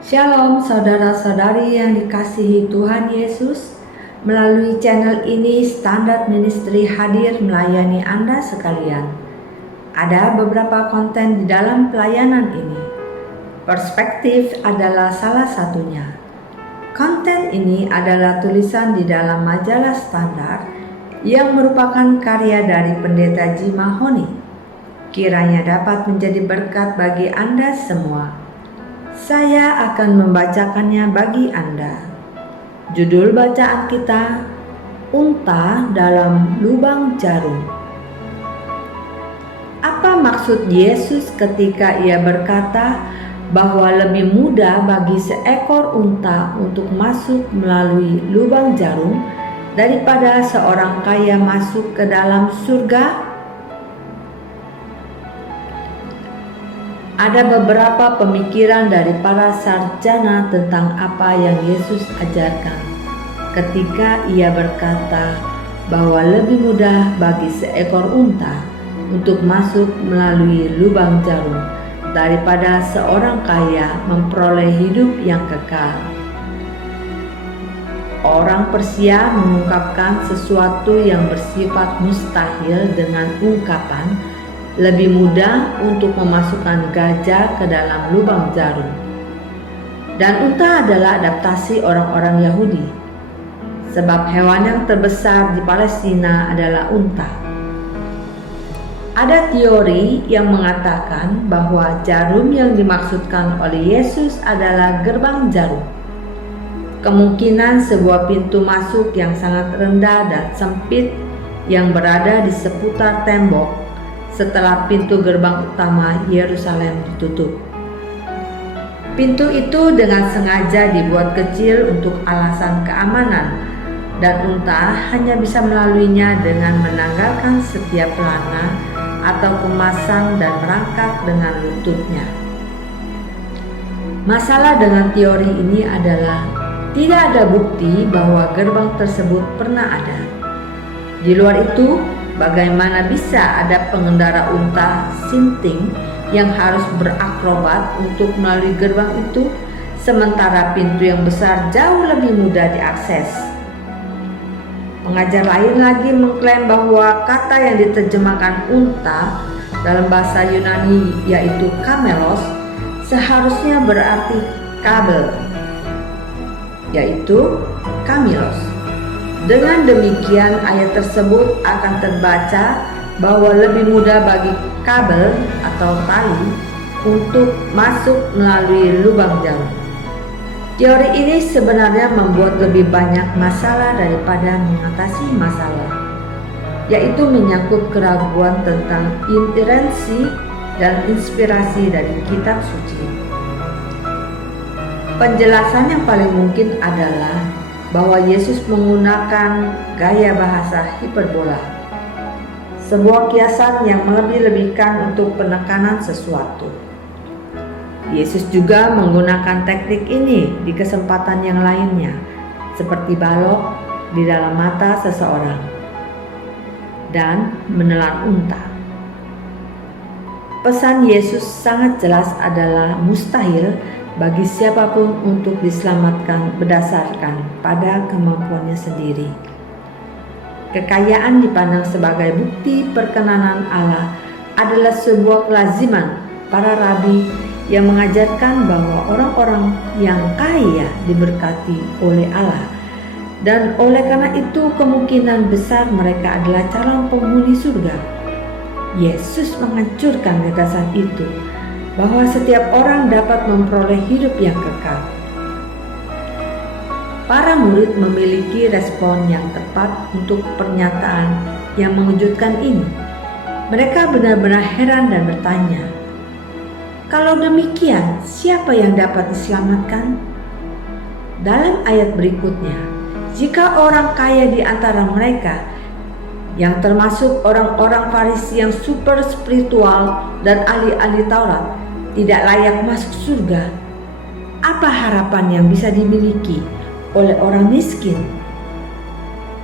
Shalom saudara-saudari yang dikasihi Tuhan Yesus. Melalui channel ini Standard Ministry hadir melayani Anda sekalian. Ada beberapa konten di dalam pelayanan ini. Perspektif adalah salah satunya. Konten ini adalah tulisan di dalam majalah Standard yang merupakan karya dari Pendeta Jim Mahoney. Kiranya dapat menjadi berkat bagi Anda semua. Saya akan membacakannya bagi Anda. Judul bacaan kita, Unta dalam Lubang Jarum. Apa maksud Yesus ketika ia berkata bahwa lebih mudah bagi seekor unta untuk masuk melalui lubang jarum daripada seorang kaya masuk ke dalam surga? Ada beberapa pemikiran dari para sarjana tentang apa yang Yesus ajarkan ketika ia berkata bahwa lebih mudah bagi seekor unta untuk masuk melalui lubang jarum daripada seorang kaya memperoleh hidup yang kekal. Orang Persia mengungkapkan sesuatu yang bersifat mustahil dengan ungkapan lebih mudah untuk memasukkan gajah ke dalam lubang jarum. Dan unta adalah adaptasi orang-orang Yahudi, sebab hewan yang terbesar di Palestina adalah unta. Ada teori yang mengatakan bahwa jarum yang dimaksudkan oleh Yesus adalah gerbang jarum. Kemungkinan sebuah pintu masuk yang sangat rendah dan sempit yang berada di seputar tembok setelah pintu gerbang utama Yerusalem ditutup. Pintu itu dengan sengaja dibuat kecil untuk alasan keamanan, dan unta hanya bisa melaluinya dengan menanggalkan setiap pelana atau pemasang dan merangkak dengan lututnya. Masalah dengan teori ini adalah tidak ada bukti bahwa gerbang tersebut pernah ada. Di luar itu, bagaimana bisa ada pengendara unta sinting yang harus berakrobat untuk melalui gerbang itu, sementara pintu yang besar jauh lebih mudah diakses? Pengajar lain lagi mengklaim bahwa kata yang diterjemahkan unta dalam bahasa Yunani yaitu kamelos seharusnya berarti kabel, yaitu kamilos. Dengan demikian ayat tersebut akan terbaca bahwa lebih mudah bagi kabel atau tali untuk masuk melalui lubang jarum. Teori ini sebenarnya membuat lebih banyak masalah daripada mengatasi masalah, yaitu menyangkut keraguan tentang inerransi dan inspirasi dari kitab suci. Penjelasan yang paling mungkin adalah bahwa Yesus menggunakan gaya bahasa hiperbola, sebuah kiasan yang melebih-lebihkan untuk penekanan sesuatu. Yesus juga menggunakan teknik ini di kesempatan yang lainnya, seperti balok di dalam mata seseorang dan menelan unta. Pesan Yesus sangat jelas adalah mustahil bagi siapapun untuk diselamatkan berdasarkan pada kemampuannya sendiri. Kekayaan dipandang sebagai bukti perkenanan Allah adalah sebuah kelaziman para rabi yang mengajarkan bahwa orang-orang yang kaya diberkati oleh Allah, dan oleh karena itu kemungkinan besar mereka adalah calon penghuni surga. Yesus menghancurkan gagasan itu bahwa setiap orang dapat memperoleh hidup yang kekal. Para murid memiliki respon yang tepat untuk pernyataan yang mengejutkan ini. Mereka benar-benar heran dan bertanya, "Kalau demikian, siapa yang dapat diselamatkan?" Dalam ayat berikutnya, jika orang kaya di antara mereka, yang termasuk orang-orang Farisi yang super spiritual dan ahli-ahli Taurat, tidak layak masuk surga, apa harapan yang bisa dimiliki oleh orang miskin?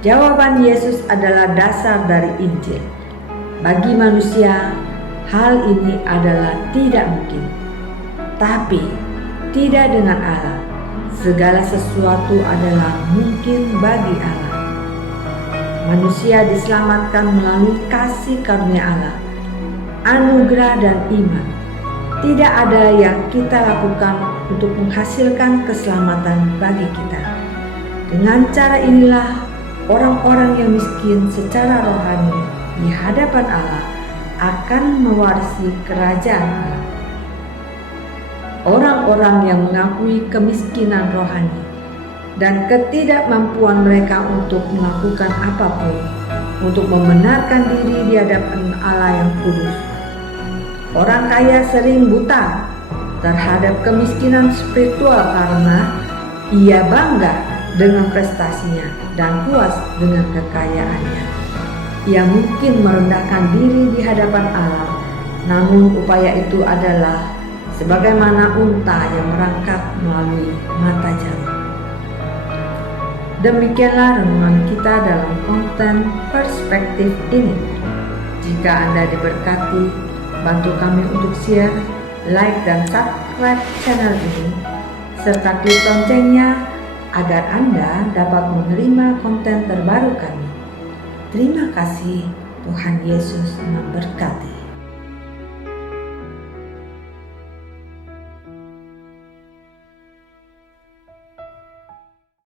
Jawaban Yesus adalah dasar dari Injil. Bagi manusia, hal ini adalah tidak mungkin. Tapi Tidak dengan Allah. Segala sesuatu adalah mungkin bagi Allah. Manusia diselamatkan melalui kasih karunia Allah, anugerah dan iman. Tidak ada yang kita lakukan untuk menghasilkan keselamatan bagi kita. Dengan cara inilah orang-orang yang miskin secara rohani di hadapan Allah akan mewarisi kerajaan Allah. Orang-orang yang mengakui kemiskinan rohani dan ketidakmampuan mereka untuk melakukan apapun untuk membenarkan diri di hadapan Allah yang kudus. Orang kaya sering buta terhadap kemiskinan spiritual karena ia bangga dengan prestasinya dan puas dengan kekayaannya. Ia mungkin merendahkan diri di hadapan Allah, namun upaya itu adalah sebagaimana unta yang merangkak melalui mata jarum. Demikianlah renungan kita dalam konten perspektif ini. Jika Anda diberkati, bantu kami untuk share, like, dan subscribe channel ini, serta klik loncengnya agar Anda dapat menerima konten terbaru kami. Terima kasih, Tuhan Yesus memberkati.